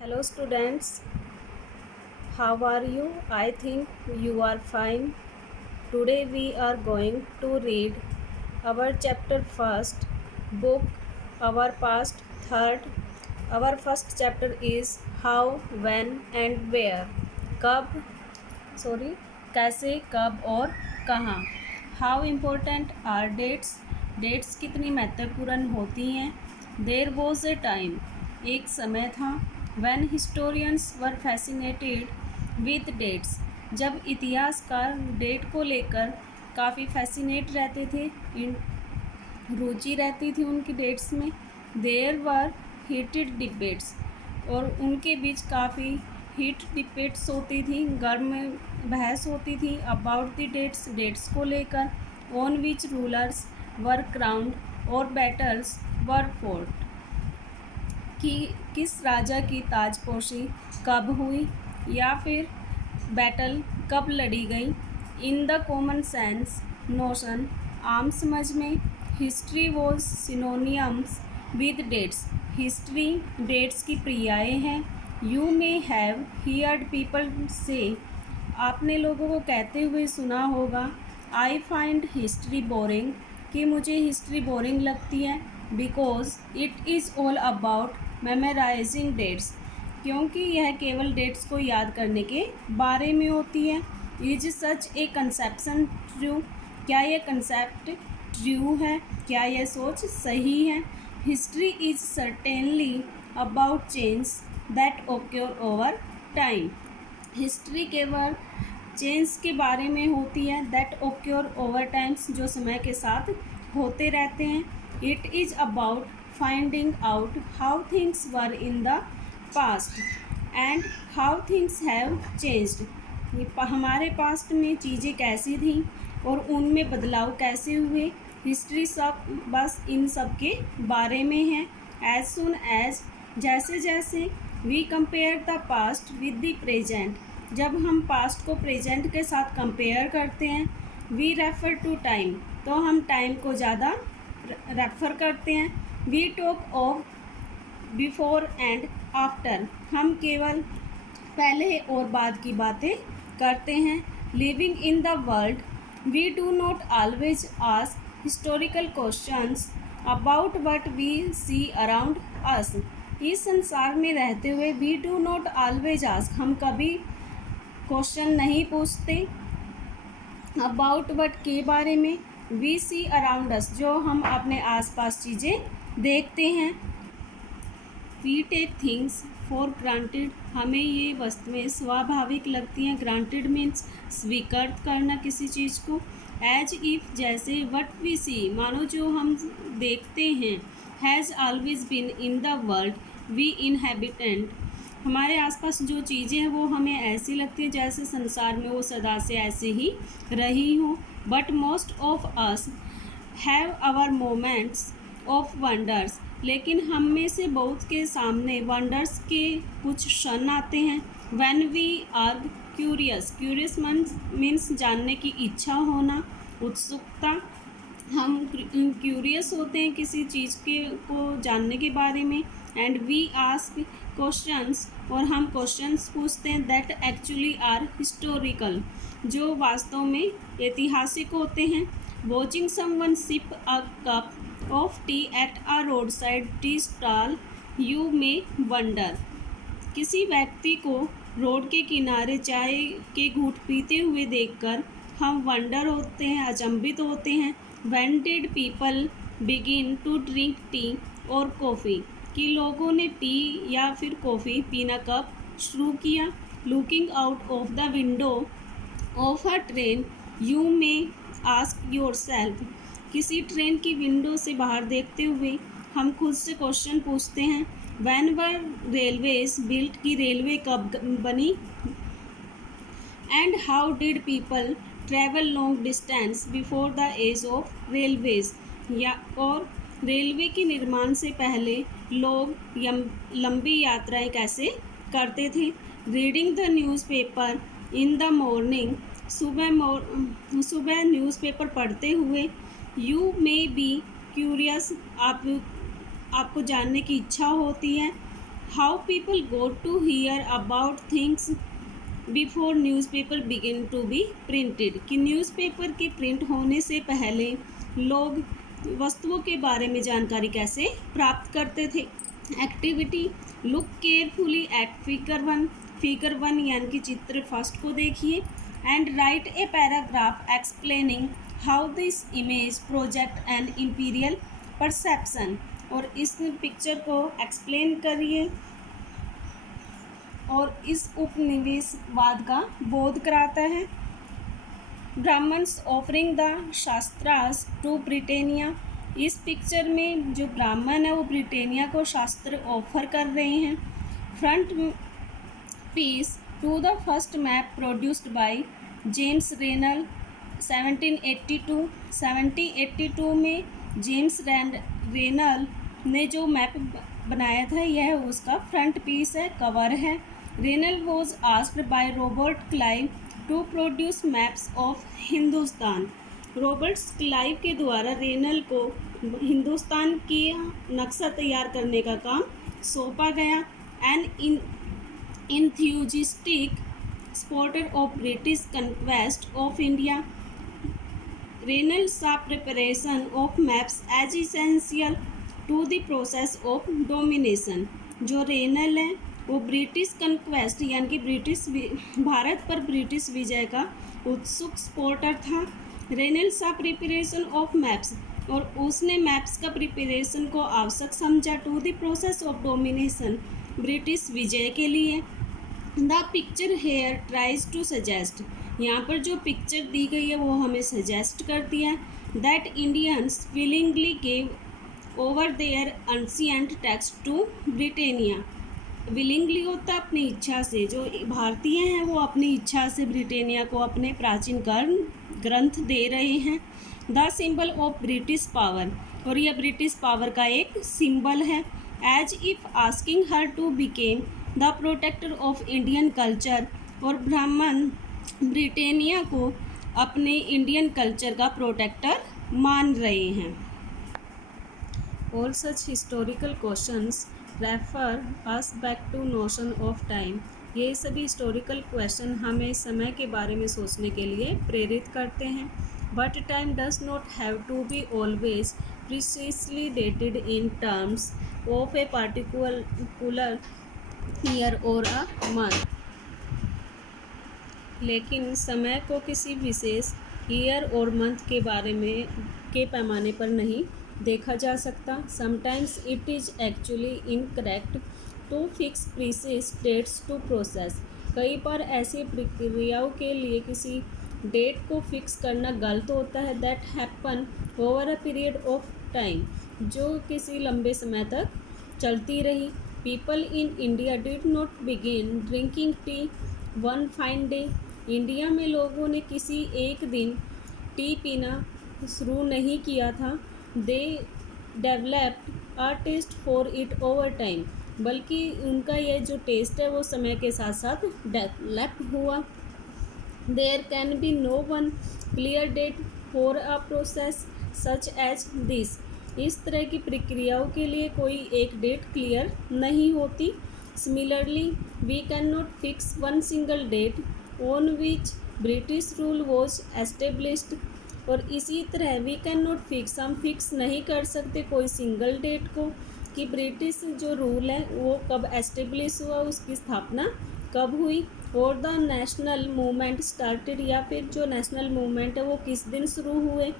Hello students, how are you? I think you are fine. Today we are going to read our chapter first book, our past third. Our first chapter is how, when and where. कब sorry कैसे, कब और कहाँ. How important are dates, dates कितनी महत्वपूर्ण होती हैं. There was a time, एक समय था. When historians were fascinated with dates, जब इतिहासकार डेट को लेकर काफ़ी फैसिनेट रहते थे, रुचि रहती थी उनकी डेट्स में. देयर वर हीटेड डिबेट्स, और उनके बीच काफ़ी हीट डिबेट्स होती थी, गर्म बहस होती थी. अबाउट द डेट्स, डेट्स को लेकर. On which rulers were crowned, और बैटल्स वर फोर्ट, कि किस राजा की ताजपोशी कब हुई या फिर बैटल कब लड़ी गई. In the common sense notion, आम समझ में. History was synonyms with dates, history dates की पर्याय हैं. You may have heard people से, आपने लोगों को कहते हुए सुना होगा. आई फाइंड हिस्ट्री बोरिंग, कि मुझे हिस्ट्री बोरिंग लगती है. Because it is all about memorising dates, क्योंकि यह केवल डेट्स को याद करने के बारे में होती है. Is such A conception true, क्या यह कंसेप्ट ट्रू है, क्या यह सोच सही है. History is certainly about change that occur over time, history केवल चेंज के बारे में होती है. दैट ओक्योर ओवर टाइम्स, जो समय के साथ होते रहते हैं. It is about finding out how things were in the past and how things have changed, हमारे पास्ट में चीज़ें कैसी थीं और उनमें बदलाव कैसे हुए. हिस्ट्री सब बस इन सब के बारे में है. एज सुन एज, जैसे जैसे. We compare the past with the present, जब हम पास्ट को प्रेजेंट के साथ कंपेयर करते हैं. वी रेफ़र टू टाइम, तो हम टाइम को ज़्यादा रेफ़र करते हैं. We talk of before and after, हम केवल पहले और बाद की बातें करते हैं. Living in the world, we do not always ask historical questions about what we see around us, इस संसार में रहते हुए. We do not always ask, हम कभी क्वेश्चन नहीं पूछते. अबाउट व्हाट, के बारे में. वी सी अराउंड अस, जो हम अपने आसपास चीज़ें देखते हैं. We take things for granted, हमें ये वस्तुएं स्वाभाविक लगती हैं. ग्रांटेड मीन्स स्वीकार करना किसी चीज़ को. एज इफ़, जैसे. वट वी सी, मानो जो हम देखते हैं. Has always been in the world we inhabitant, हमारे आसपास जो चीज़ें हैं वो हमें ऐसी लगती हैं जैसे संसार में वो सदा से ऐसे ही रही हों. But most of us have our moments of wonders, लेकिन हम में से बहुत के सामने वंडर्स के कुछ क्षण आते हैं. When we are curious, curious means जानने की इच्छा होना, उत्सुकता. हम क्यूरियस होते हैं किसी चीज़ के को जानने के बारे में. एंड वी आस्क क्वेश्चंस, और हम क्वेश्चंस पूछते हैं. दैट एक्चुअली आर हिस्टोरिकल, जो वास्तव में ऐतिहासिक होते हैं. Watching someone sip a cup of tea at a roadside tea stall, you may wonder, किसी व्यक्ति को रोड के किनारे चाय के घूंट पीते हुए देखकर हम वंडर होते हैं, अचंभित होते हैं. When did people begin to drink tea और कॉफ़ी, कि लोगों ने टी या फिर कॉफ़ी पीना कब शुरू किया. Looking out of the window of a train, you may ask your self, किसी ट्रेन की विंडो से बाहर देखते हुए हम खुद से क्वेश्चन पूछते हैं. व्हेन वर रेलवेज बिल्ट, की रेलवे कब बनी. And how did people travel long distance before the age of railways, या और रेलवे के निर्माण से पहले लोग लंबी यात्राएं कैसे करते थे. Reading the newspaper in the morning, सुबह न्यूज़पेपर पढ़ते हुए. यू मे बी क्यूरियस, आपको जानने की इच्छा होती है. How people go to hear about things before newspaper begin to be printed, कि न्यूज़पेपर के प्रिंट होने से पहले लोग वस्तुओं के बारे में जानकारी कैसे प्राप्त करते थे। Activity, look carefully at figure one यानी कि चित्र फर्स्ट को देखिए, and right a paragraph explaining how this image project and imperial perception, और इस पिक्चर को एक्सप्लेन करिए और इस उपनिवेशवाद का बोध कराता है। Brahmans offering the shastras to Britannia, इस पिक्चर में जो ब्राह्मण है वो ब्रिटेनिया को शास्त्र ऑफर कर रहे हैं। Frontispiece to the first map produced by James Rennell 1782 में जेम्स रेनल ने जो मैप बनाया था यह उसका फ्रंट पीस है, कवर है। Rennell was asked by Robert Clive to produce maps of Hindustan, Robert Clive के द्वारा रेनल को हिंदुस्तान की नक्शा तैयार करने का काम सौंपा गया। An enthusiastic supporter of British conquest of India, Rennell saw preparation of maps as essential to the process of domination, जो रेनल है वो ब्रिटिश कंक्वेस्ट यानी कि भारत पर ब्रिटिश विजय का उत्सुक सपोर्टर था। Renal saw preparation of maps, और उसने मैप्स का प्रिपरेशन को आवश्यक समझा to the process of domination, British विजय के लिए। The picture here tries to suggest, यहाँ पर जो पिक्चर दी गई है वो हमें सजेस्ट करती है that Indians willingly gave over their ancient texts to Britannia, willingly होता है अपनी इच्छा से, जो भारतीय हैं वो अपनी इच्छा से ब्रिटेनिया को अपने प्राचीन ग्रंथ दे रहे हैं। The symbol of British power, और यह ब्रिटिश पावर का एक सिंबल है। As if asking her to become the protector of Indian culture, और ब्राह्मण ब्रिटेनिया को अपने इंडियन कल्चर का प्रोटेक्टर मान रहे हैं। All such historical questions refer us back to notion of time, ये सभी हिस्टोरिकल क्वेश्चन हमें समय के बारे में सोचने के लिए प्रेरित करते हैं। But time does not have to be always precisely dated in terms of a particular year और अ मंथ, लेकिन समय को किसी विशेष ईयर और मंथ के बारे में के पैमाने पर नहीं देखा जा सकता। Sometimes it is actually incorrect to fix precise dates to process, कई बार ऐसी प्रक्रियाओं के लिए किसी डेट को फिक्स करना गलत होता है। That happen over a period of time, जो किसी लंबे समय तक चलती रही। People in India did not begin drinking tea one fine day, India में लोगों ने किसी एक दिन टी पीना शुरू नहीं किया था। They developed a taste for it over time, बल्कि उनका यह जो टेस्ट है वो समय के साथ साथ डेवलप हुआ। There can be no one clear date for a process such as this, इस तरह की प्रक्रियाओं के लिए कोई एक डेट क्लियर नहीं होती। Similarly we can not fix one single date on which British rule was established, और इसी तरह वी कैन नॉट फिक्स, हम फिक्स नहीं कर सकते कोई सिंगल डेट को कि ब्रिटिश जो रूल है वो कब एस्टेब्लिश हुआ, उसकी स्थापना कब हुई, और द नेशनल मूवमेंट स्टार्टेड, या फिर जो नेशनल मूवमेंट है वो किस दिन शुरू हुए,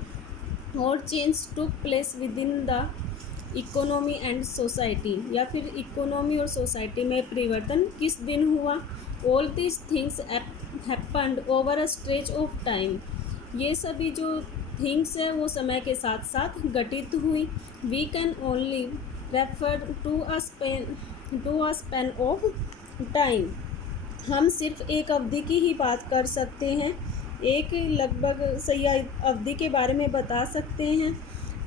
और change took place with in the economy and society, या फिर इकोनॉमी और सोसाइटी में परिवर्तन किस दिन हुआ। All this things happened over a stretch of time, ये सभी जो थिंग्स है वो समय के साथ साथ घटित हुई। We can only refer to a span of time, हम सिर्फ एक अवधि की ही बात कर सकते हैं, एक लगभग सही अवधि के बारे में बता सकते हैं।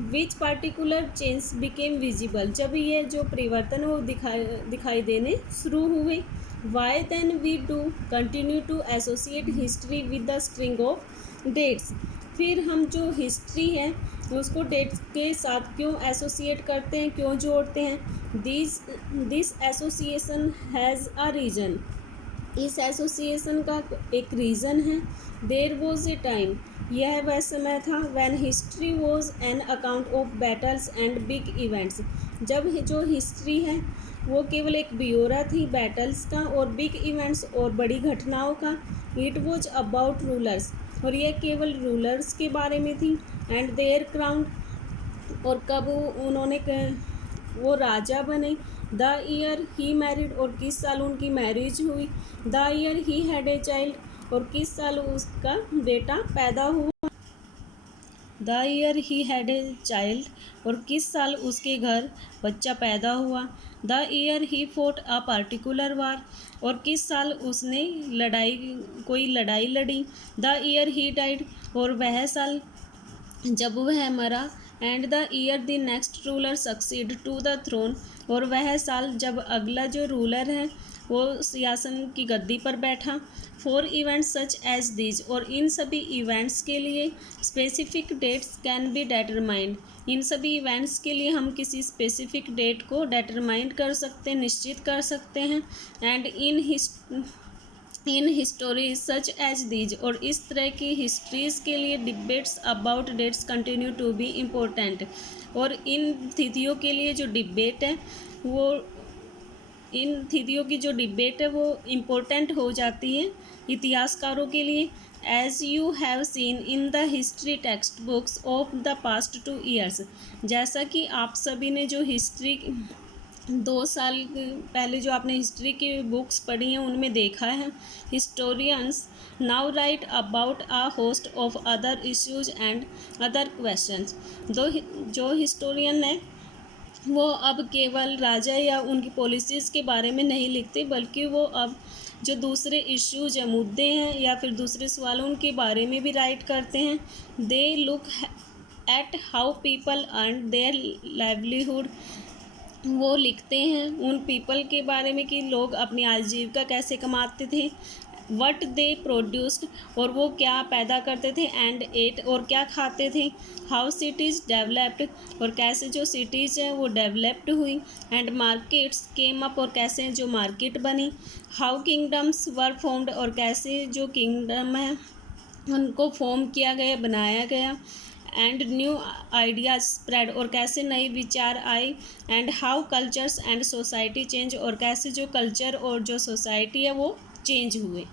Which particular change became visible, जब ये जो परिवर्तन वो दिखाई देने शुरू हुए। Why then we do continue to associate history with the string of dates, फिर हम जो हिस्ट्री है उसको डेट्स के साथ क्यों एसोसिएट करते हैं, क्यों जोड़ते हैं? This association has a reason, इस एसोसिएशन का एक रीज़न है। देर वॉज ए टाइम, यह वह समय था, when history was an account of battles and big events, जब जो हिस्ट्री है वो केवल एक ब्यौरा थी बैटल्स का और बिग इवेंट्स और बड़ी घटनाओं का। इट वॉज अबाउट रूलर्स, और यह केवल रूलर्स के बारे में थी, एंड देयर क्राउन, और कब उन्होंने वो राजा बने। द ईयर ही मैरिड, और किस साल उनकी मैरिज हुई। The year he had a child, और किस साल उसका बेटा पैदा हुआ। The year he had a child, और किस साल उसके घर बच्चा पैदा हुआ। The year he fought a particular war, और किस साल उसने कोई लड़ाई लड़ी। द ईयर ही डाइड, और वह साल जब वह मरा। And the year the next ruler succeed to the throne, और वह साल जब अगला जो रूलर है वो सिंहासन की गद्दी पर बैठा। For events such as these, और इन सभी इवेंट्स के लिए specific dates can be determined, इन सभी इवेंट्स के लिए हम किसी स्पेसिफिक डेट को डिटरमाइन कर सकते हैं, निश्चित कर सकते हैं। And in history such as these, और इस तरह की हिस्ट्रीज़ के लिए debates about dates continue to be important, और इन तिथियों के लिए जो डिबेट है वो इन तिथियों की जो डिबेट है वो इम्पोर्टेंट हो जाती है इतिहासकारों के लिए। As you have seen in the history text books of the past 2 years, जैसा कि आप सभी ने जो हिस्ट्री 2 साल पहले जो आपने हिस्ट्री की बुक्स पढ़ी हैं उनमें देखा है। Historians now right about a host of other issues and other questions, जो हिस्टोरियन है वो अब केवल राजा या उनकी पॉलिसीज़ के बारे में नहीं लिखते, बल्कि वो अब जो दूसरे इश्यूज या मुद्दे हैं या फिर दूसरे सवालों उनके बारे में भी राइट करते हैं। They look at how people earn their livelihood, वो लिखते हैं उन पीपल के बारे में कि लोग अपनी आजीविका कैसे कमाते थे। वट दे प्रोड्यूस्ड, और वो क्या पैदा करते थे। एंड एट, और क्या खाते थे। हाउ सिटीज़ डेवलप्ड, और कैसे जो सिटीज़ हैं वो डेवलप्ड हुई। एंड मार्केट्स केम अप, और कैसे जो मार्केट बनी। हाउ किंगडम्स वर फॉर्म्ड, और कैसे जो किंगडम है उनको फॉर्म किया गया, बनाया गया। एंड न्यू आइडियाज स्प्रेड, और कैसे नए विचार आए। And how cultures and society change, और कैसे जो कल्चर और जो सोसाइटी है वो चेंज हुए।